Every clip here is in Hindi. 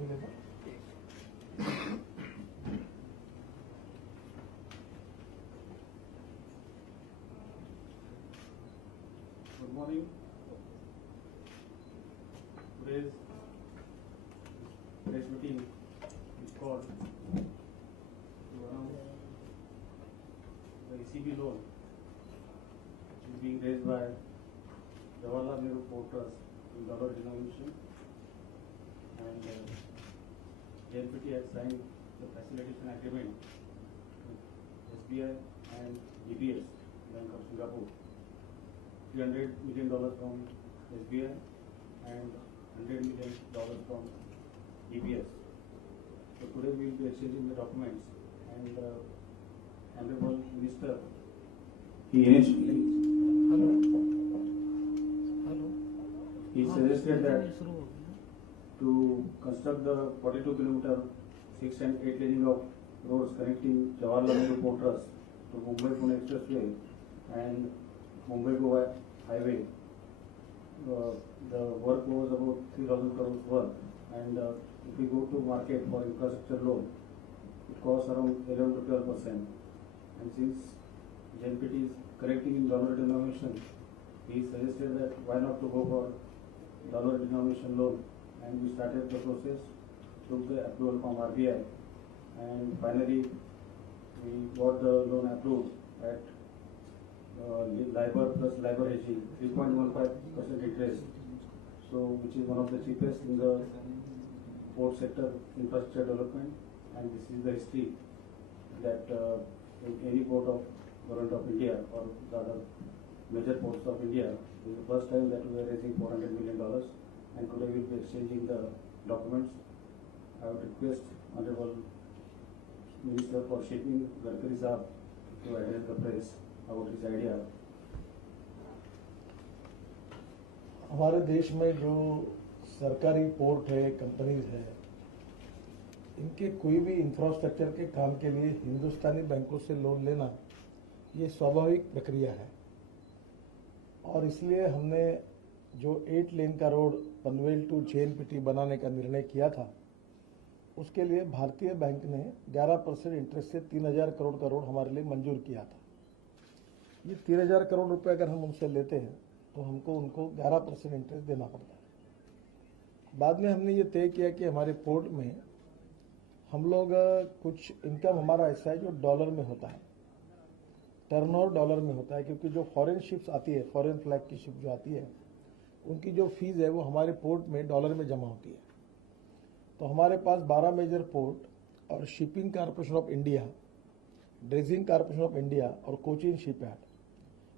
available. Good morning. Today's press meeting is called to announce the ECB loan which is being raised by Jawaharlal Nehru Port Trust in dollar denomination, and JNPT has signed the facilitation agreement with SBI and DBS, Bank of Singapore. $300 million from SBI and $100 million from DBS. So today we will be exchanging the documents, and Honorable Minister, he initially he suggested that to construct the 42-kilometer 6 and 8 laning of roads connecting Jawaharlal Nehru Port Trust to Mumbai-Pune Expressway and Mumbai-Goa Highway. The work was about 3,000 crores worth, and if we go to market for infrastructure loan, it costs around 11 to 12%. And since JNPT is correcting in dollar denomination, he suggested that why not to go for dollar denomination loan, and we started the process, took the approval from RBI, and finally we got the loan approved at LIBOR plus LIBOR hedging, 3.15% interest, so which is one of the cheapest in the port sector infrastructure development. And this is the history that in any port of Government of India, or rather major ports of India, this is the first time that we are raising $400 million, and today we will be exchanging the documents. I would request Honorable Minister for Shipping, Gadkari Sahab, to address the press about his idea. हमारे देश में जो सरकारी पोर्ट है, कंपनीज है, इनके कोई भी इंफ्रास्ट्रक्चर के काम के लिए हिंदुस्तानी बैंकों से लोन लेना ये स्वाभाविक प्रक्रिया है, और इसलिए हमने जो 8 लेन का रोड पनवेल टू JNPT बनाने का निर्णय किया था, उसके लिए भारतीय बैंक ने 11% इंटरेस्ट से 3,000 करोड़ का रोड हमारे लिए मंजूर किया था। ये 3,000 करोड़ रुपए अगर हम उनसे लेते हैं तो हमको उनको 11% इंटरेस्ट देना पड़ता है। बाद में हमने ये तय किया कि हमारे पोर्ट में हम लोग कुछ इनकम हमारा ऐसा है जो डॉलर में होता है, टर्नओवर डॉलर में होता है, क्योंकि जो फॉरेन शिप्स आती है, फॉरेन फ्लैग की शिप जो आती है, उनकी जो फीस है वो हमारे पोर्ट में डॉलर में जमा होती है। तो हमारे पास 12 मेजर पोर्ट और shipping corporation of India, dredging corporation of India और कोचीन शिपयार्ड,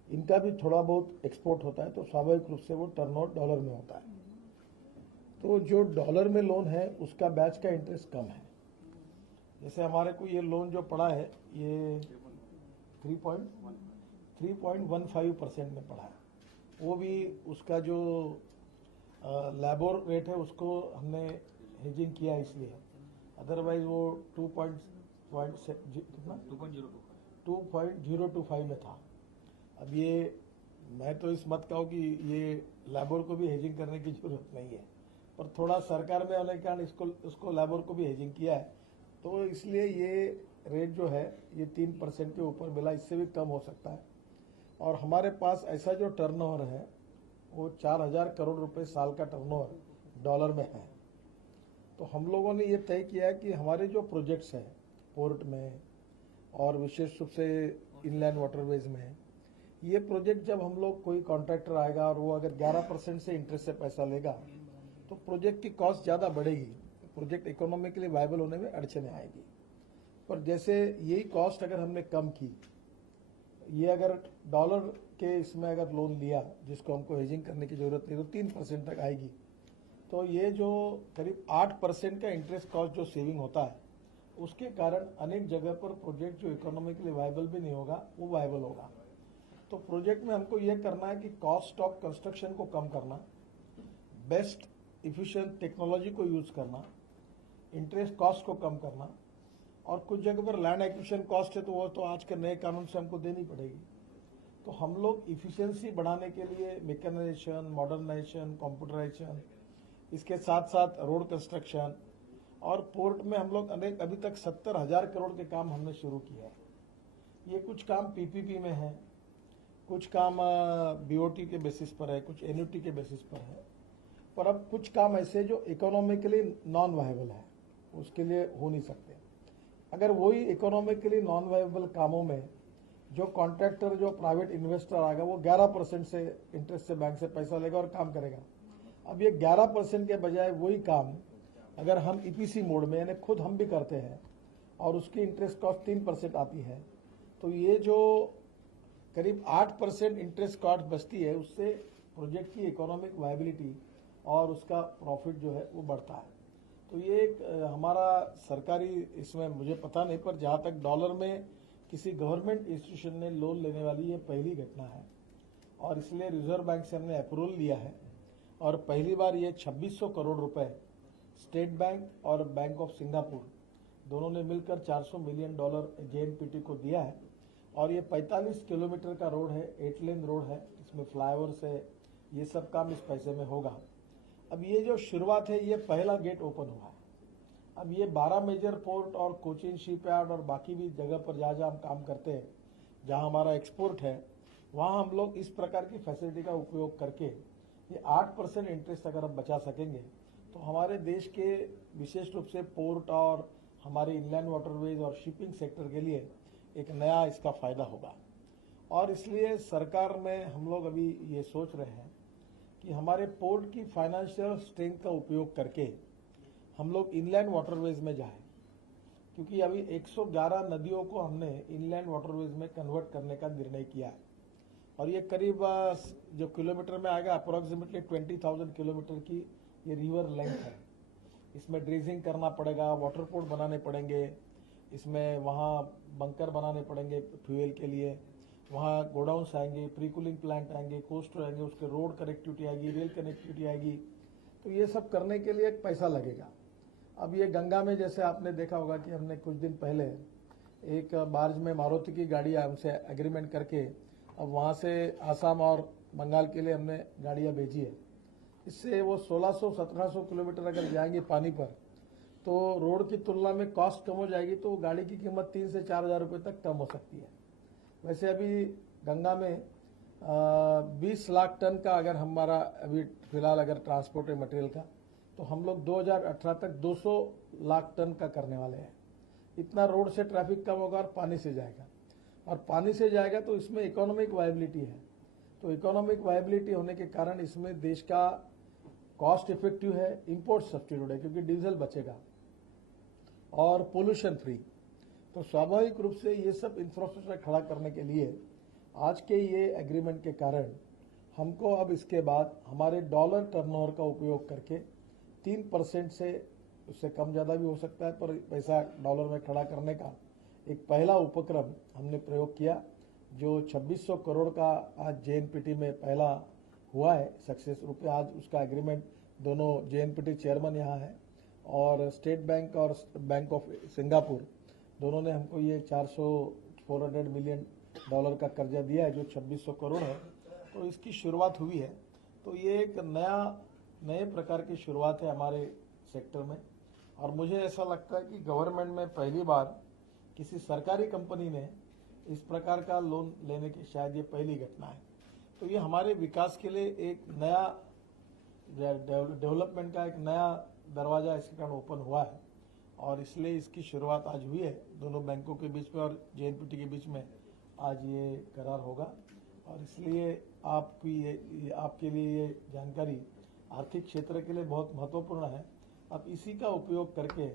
इनका भी थोड़ा बहुत एक्सपोर्ट होता है, तो स्वाभाविक रूप से वो टर्नओवर डॉलर में होता है। तो जो डॉलर में लोन है उसका ब्याज का इंटरेस्ट कम है। जैसे हमारे को ये लोन जो पड़ा है ये 3.15% में पड़ा है, वो भी उसका जो लेबर रेट है उसको हमने हेजिंग किया इसलिए, अदरवाइज वो 2.025 में था। अब ये मैं तो इस मत कहूँ कि ये लेबर को भी हेजिंग करने की जरूरत नहीं है, पर थोड़ा सरकार में होने के कारण उसको लेबर को भी हेजिंग किया है, तो इसलिए ये रेट जो है ये 3% के ऊपर मिला, इससे भी कम हो सकता है। और हमारे पास ऐसा जो टर्नओवर है वो 4,000 करोड़ रुपए साल का टर्नओवर डॉलर में है। तो हम लोगों ने ये तय किया है कि हमारे जो प्रोजेक्ट्स हैं पोर्ट में और विशेष रूप से इनलैंड वाटरवेज में, ये प्रोजेक्ट जब हम लोग कोई कॉन्ट्रैक्टर आएगा और वो अगर 11% से इंटरेस्ट से पैसा लेगा तो प्रोजेक्ट की कॉस्ट ज़्यादा बढ़ेगी, प्रोजेक्ट इकोनॉमिकली वायबल होने में अड़चने आएगी। पर जैसे यही कॉस्ट अगर हमने कम की, ये अगर डॉलर के इसमें अगर लोन लिया जिसको हमको हेजिंग करने की जरूरत नहीं, तो 3% तक आएगी। तो ये जो करीब 8% का इंटरेस्ट कॉस्ट जो सेविंग होता है, उसके कारण अनेक जगह पर प्रोजेक्ट जो इकोनॉमिकली वायबल भी नहीं होगा वो वायबल होगा। तो प्रोजेक्ट में हमको ये करना है कि कॉस्ट ऑफ कंस्ट्रक्शन को कम करना, बेस्ट इफिशिएंट टेक्नोलॉजी को यूज करना, इंटरेस्ट कॉस्ट को कम करना, और कुछ जगह पर लैंड एक्विजिशन कॉस्ट है तो वो तो आज के नए कानून से हमको देनी पड़ेगी। तो हम लोग इफिशिएंसी बढ़ाने के लिए मैकेनाइजेशन, मॉडर्नाइजेशन, कंप्यूटराइजेशन, इसके साथ साथ रोड कंस्ट्रक्शन, और पोर्ट में हम लोग अभी तक 70,000 करोड़ के काम हमने शुरू किया है। ये कुछ काम पीपीपी में है, कुछ काम बीओटी के बेसिस पर है, कुछ एनयूटी के बेसिस पर है, पर अब कुछ काम ऐसे जो इकोनॉमिकली नॉन वायबल है, उसके लिए हो नहीं सकते। अगर वही इकोनॉमिकली नॉन वायबल कामों में जो कॉन्ट्रैक्टर, जो प्राइवेट इन्वेस्टर आएगा, वो 11% से इंटरेस्ट से बैंक से पैसा लेगा और काम करेगा। अब ये 11% के बजाय वही काम अगर हम ईपीसी मोड में, यानी खुद हम भी करते हैं, और उसकी इंटरेस्ट कॉस्ट 3% आती है, तो ये जो करीब 8% इंटरेस्ट कॉस्ट बचती है, उससे प्रोजेक्ट की इकोनॉमिक वायबिलिटी और उसका प्रॉफिट जो है वो बढ़ता है। तो ये एक हमारा सरकारी, इसमें मुझे पता नहीं, पर जहाँ तक डॉलर में किसी गवर्नमेंट इंस्टीट्यूशन ने लोन लेने वाली ये पहली घटना है, और इसलिए रिजर्व बैंक से हमने अप्रूवल लिया है, और पहली बार ये 2600 करोड़ रुपए स्टेट बैंक और बैंक ऑफ सिंगापुर दोनों ने मिलकर $400 मिलियन जेएनपीटी को दिया है। और ये 45 किलोमीटर का रोड है, 8 लेन रोड है, इसमें फ्लाईओवर्स है, ये सब काम इस पैसे में होगा। अब ये जो शुरुआत है, ये पहला गेट ओपन हुआ है। अब ये 12 मेजर पोर्ट और कोचीन शिपयार्ड और बाकी भी जगह पर जहाँ जहाँ हम काम करते हैं, जहाँ हमारा एक्सपोर्ट है, वहाँ हम लोग इस प्रकार की फैसिलिटी का उपयोग करके ये 8% इंटरेस्ट अगर हम बचा सकेंगे, तो हमारे देश के विशेष रूप से पोर्ट और हमारे इनलैंड वाटरवेज और शिपिंग सेक्टर के लिए एक नया इसका फायदा होगा। और इसलिए सरकार में हम लोग अभी ये सोच रहे हैं कि हमारे पोर्ट की फाइनेंशियल स्ट्रेंथ का उपयोग करके हम लोग इनलैंड वाटरवेज में जाएं, क्योंकि अभी 111 नदियों को हमने इनलैंड वाटरवेज में कन्वर्ट करने का निर्णय किया है, और ये करीब जो किलोमीटर में आएगा, अप्रोक्सीमेटली 20,000 किलोमीटर की ये रिवर लेंथ है। इसमें ड्रेजिंग करना पड़ेगा, वाटर पोर्ट बनाने पड़ेंगे, इसमें वहाँ बंकर बनाने पड़ेंगे फ्यूल के लिए, वहाँ गोडाउन्स आएंगे, प्री कूलिंग प्लांट आएंगे, कोस्टर आएंगे, उसके रोड कनेक्टिविटी आएगी, रेल कनेक्टिविटी आएगी। तो ये सब करने के लिए एक पैसा लगेगा। अब ये गंगा में जैसे आपने देखा होगा कि हमने कुछ दिन पहले एक बार्ज में मारुति की गाड़ी हमसे एग्रीमेंट करके अब वहाँ से आसाम और बंगाल के लिए हमने गाड़ियाँ भेजी है। इससे वो 1600-1700 किलोमीटर अगर जाएंगे पानी पर, तो रोड की तुलना में कॉस्ट कम हो जाएगी, तो गाड़ी की कीमत 3 से 4 हज़ार रुपये तक कम हो सकती है। वैसे अभी गंगा में 20 लाख टन का अगर हमारा अभी फिलहाल अगर ट्रांसपोर्ट है मटेरियल का, तो हम लोग 2018 तक 200 लाख टन का करने वाले हैं। इतना रोड से ट्रैफिक कम होगा और पानी से जाएगा, और पानी से जाएगा तो इसमें इकोनॉमिक वायबिलिटी है। तो इकोनॉमिक वायबिलिटी होने के कारण इसमें देश का कॉस्ट इफेक्टिव है, इंपोर्ट सब्स्टिट्यूट है, क्योंकि डीजल बचेगा और पोल्यूशन फ्री। तो स्वाभाविक रूप से ये सब इंफ्रास्ट्रक्चर खड़ा करने के लिए आज के ये एग्रीमेंट के कारण हमको अब इसके बाद हमारे डॉलर टर्नओवर का उपयोग करके 3% से, उससे कम ज़्यादा भी हो सकता है, पर पैसा डॉलर में खड़ा करने का एक पहला उपक्रम हमने प्रयोग किया, जो 2600 करोड़ का आज जेएनपीटी में पहला हुआ है सक्सेस रूप में। आज उसका एग्रीमेंट दोनों जेएनपीटी चेयरमैन यहाँ है, और स्टेट बैंक और बैंक ऑफ सिंगापुर दोनों ने हमको ये 400 मिलियन डॉलर का कर्जा दिया है, जो 2600 करोड़ है। तो इसकी शुरुआत हुई है। तो ये एक नए प्रकार की शुरुआत है हमारे सेक्टर में, और मुझे ऐसा लगता है कि गवर्नमेंट में पहली बार किसी सरकारी कंपनी ने इस प्रकार का लोन लेने की शायद ये पहली घटना है। तो ये हमारे विकास के लिए एक नया डेवलपमेंट का एक नया दरवाजा इसके कारण ओपन हुआ है, और इसलिए इसकी शुरुआत आज हुई है दोनों बैंकों के बीच में और जेएनपीटी के बीच में आज ये करार होगा। और इसलिए आपके लिए ये जानकारी आर्थिक क्षेत्र के लिए बहुत महत्वपूर्ण है। अब इसी का उपयोग करके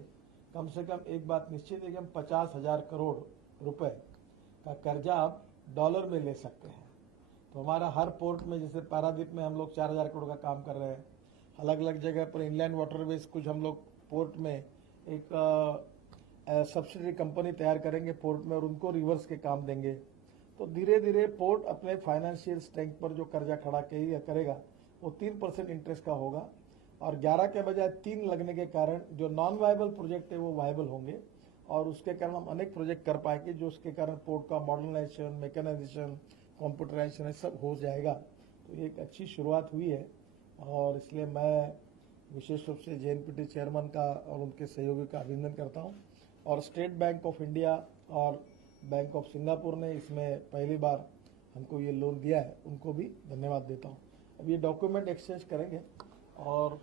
कम से कम एक बात निश्चित है कि हम 50,000 करोड़ रुपए का कर्जा आप डॉलर में ले सकते हैं। तो हमारा हर पोर्ट में, जैसे पारादीप में हम लोग 4,000 करोड़ का काम कर रहे हैं, अलग अलग जगह पर इनलैंड वाटरवेज कुछ हम लोग पोर्ट में एक सब्सिडरी कंपनी तैयार करेंगे पोर्ट में, और उनको रिवर्स के काम देंगे। तो धीरे धीरे पोर्ट अपने फाइनेंशियल स्ट्रेंथ पर जो कर्जा खड़ा करेगा वो 3% इंटरेस्ट का होगा, और 11 के बजाय 3 लगने के कारण जो नॉन वायबल प्रोजेक्ट है वो वायबल होंगे, और उसके कारण हम अनेक प्रोजेक्ट कर पाएंगे, जो उसके कारण पोर्ट का मॉडर्नाइजेशन, मैकेनाइजेशन, कंप्यूटराइजेशन सब हो जाएगा। तो ये एक अच्छी शुरुआत हुई है, और इसलिए मैं विशेष रूप से जेएनपीटी चेयरमैन का और उनके सहयोगी का अभिनंदन करता हूं। और स्टेट बैंक ऑफ इंडिया और बैंक ऑफ सिंगापुर ने इसमें पहली बार हमको ये लोन दिया है, उनको भी धन्यवाद देता हूँ। अब ये डॉक्यूमेंट एक्सचेंज करेंगे और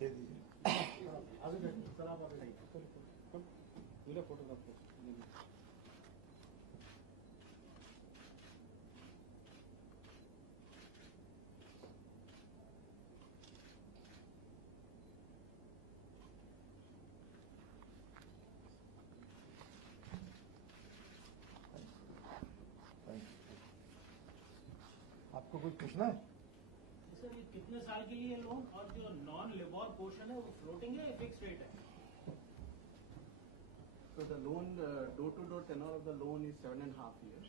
दे दीजिए। आपको कुछ पूछना है? सर ये कितने साल के लिए लोन और जो नॉन लेबर पोर्शन है वो फ्लोटिंग है या फिक्स रेट है? So the loan, door-to-door tenure of the loan is 7.5 years,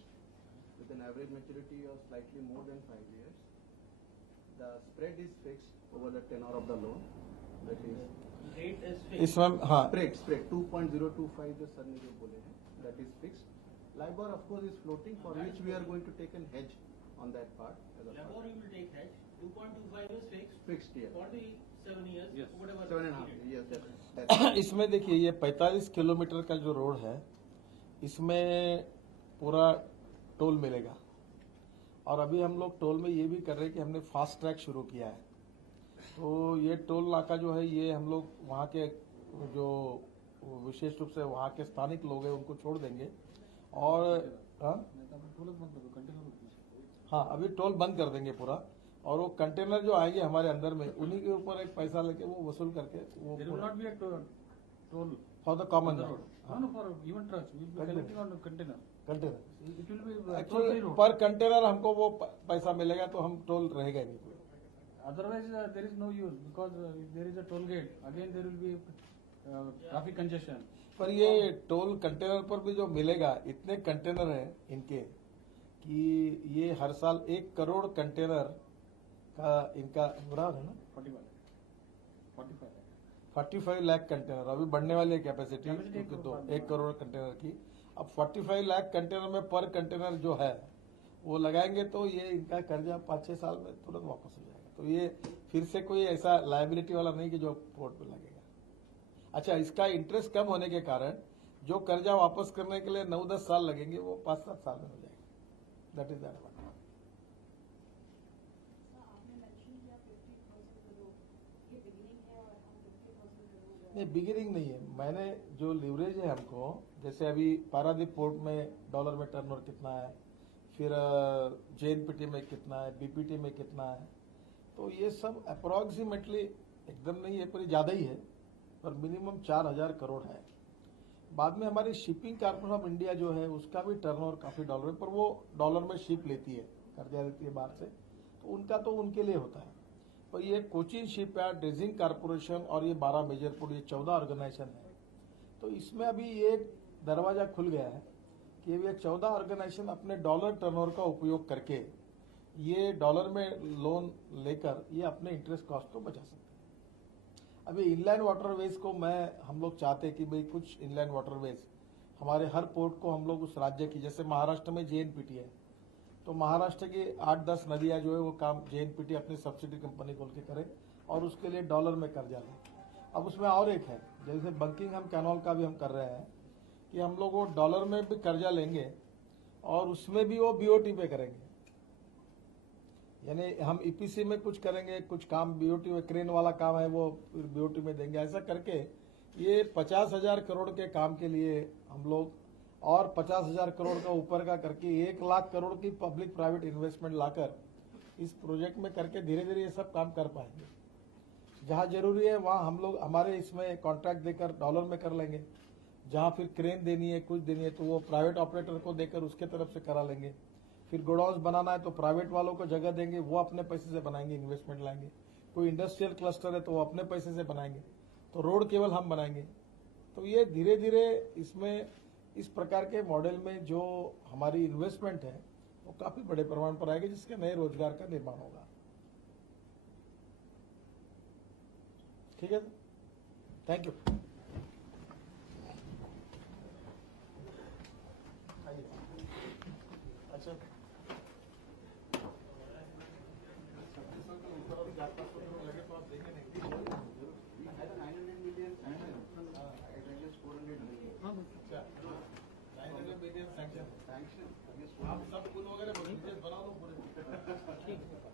with an average maturity of slightly more than 5 years. The spread is fixed over the tenure of the loan. That is rate is fix. इसमें हाँ, spread 2.025 जो सर ने जो बोले हैं, that is fixed. LIBOR of course is floating, for which we are going to take an hedge on that part. As a labour part. You will take hedge 2.25 is fixed Fixed, yeah. for the 7 years Yes. whatever 7.5 period. years. That's इसमें देखिए ये 45 किलोमीटर का जो रोड है, इसमें पूरा टोल मिलेगा। और अभी हम लोग टोल में ये भी कर रहे हैं कि हमने फास्ट ट्रैक शुरू किया है। तो ये टोल नाका जो है, ये हम लोग वहाँ के जो विशेष रूप से वहाँ के स्थानिक लोग हैं उनको छोड़ देंगे। और हाँ, अभी टोल बंद कर देंगे पूरा। और वो कंटेनर जो आएंगे हमारे अंदर में, उन्हीं के ऊपर एक पैसा लेके वो वसूल करके वो There will not be a toll for the common on the road. No, no, for even trucks, we will be collecting on a container. Container. It will be toll-free actually road. पर कंटेनर हमको वो पैसा मिलेगा, तो हम टोल रहेगा ही नहीं। Otherwise, there is no use because if there is a toll gate, again there will be traffic congestion. पर ये टोल कंटेनर पर भी जो मिलेगा, इतने कंटेनर हैं इनके कि ये हर साल 1 करोड़ कंटेनर का इनका बराबर है ना, 45 लाख कंटेनर अभी बढ़ने वाली है कैपेसिटी, Capacity क्योंकि तो 1 1 करोड़ कंटेनर की। अब 45 लाख कंटेनर में पर कंटेनर जो है वो लगाएंगे, तो ये इनका कर्जा 5-6 साल में तुरंत वापस हो जाएगा। तो ये फिर से कोई ऐसा लायबिलिटी वाला नहीं कि जो पोर्ट पे लगेगा। अच्छा, इसका इंटरेस्ट कम होने के कारण जो कर्जा वापस करने के लिए 9-10 साल लगेंगे, वो 5-7 साल में हो जाएगा। That is the advantage. आपने मेंशन किया 50,000 करोड़, ये बिगिनिंग है और हम 50,000 करोड़ नहीं, बिगिनिंग नहीं है। मैंने जो लीवरेज है हमको, जैसे अभी पारादीप पोर्ट में डॉलर में टर्नओवर कितना है, फिर जेएनपीटी में कितना है, बीपीटी में कितना है, तो ये सब अप्रोक्सीमेटली एकदम नहीं है, पर ज्यादा ही है, पर मिनिमम 4,000 करोड़ है। बाद में हमारी शिपिंग कॉर्पोरेशन ऑफ इंडिया जो है, उसका भी टर्नओवर काफी डॉलर है, पर वो डॉलर में शिप लेती है, कर्जा लेती है बाहर से, तो उनका तो उनके लिए होता है। पर ये Cochin ship yard, dredging corporation और ये 12 मेजर पोर्ट, ये 14 ऑर्गेनाइजेशन है। तो इसमें अभी ये दरवाजा खुल गया है कि ये 14 ऑर्गेनाइजेशन अपने डॉलर टर्नओवर का उपयोग करके ये डॉलर में लोन लेकर ये अपने इंटरेस्ट कॉस्ट को बचा सकते हैं। अभी इनलैंड वाटरवेज को हम लोग चाहते हैं कि भाई कुछ इनलैंड वाटरवेज हमारे हर पोर्ट को हम लोग उस राज्य की, जैसे महाराष्ट्र में जेएनपीटी है, तो महाराष्ट्र की 8-10 नदियां जो है वो काम जेएनपीटी अपनी सब्सिडी कंपनी खोल के करे और उसके लिए डॉलर में कर्जा ले। अब उसमें और एक है, जैसे बंकिंगहम कैनाल का भी हम कर रहे हैं कि हम लोग वो डॉलर में भी कर्जा लेंगे और उसमें भी वो बीओटी पे करेंगे। यानी हम ईपीसी में कुछ करेंगे, कुछ काम बीओटी में, क्रेन वाला काम है वो बीओटी में देंगे। ऐसा करके ये 50,000 करोड़ के काम के लिए हम लोग और 50,000 करोड़ का ऊपर का करके 1 लाख करोड़ की पब्लिक प्राइवेट इन्वेस्टमेंट लाकर इस प्रोजेक्ट में करके धीरे धीरे ये सब काम कर पाएंगे। जहां जरूरी है वहां हम लोग हमारे इसमें कॉन्ट्रैक्ट देकर डॉलर में कर लेंगे। जहां फिर क्रेन देनी है, कुछ देनी है, तो वो प्राइवेट ऑपरेटर को देकर उसके तरफ से करा लेंगे। फिर गोडाउन्स बनाना है तो प्राइवेट वालों को जगह देंगे, वो अपने पैसे से बनाएंगे, इन्वेस्टमेंट लाएंगे। कोई इंडस्ट्रियल क्लस्टर है तो वो अपने पैसे से बनाएंगे, तो रोड केवल हम बनाएंगे। तो ये धीरे धीरे इसमें इस प्रकार के मॉडल में जो हमारी इन्वेस्टमेंट है वो काफी बड़े पैमाने पर आएगी, जिसके नए रोजगार का निर्माण होगा। ठीक है, थैंक यू। अच्छा, लगे तो आप देंगे नहीं? We had a 900 million sanction. Against 400 million. अच्छा, 900 million सैंक्शन। Sanction against आप 400. सब पुल वगैरह बना लो पूरे।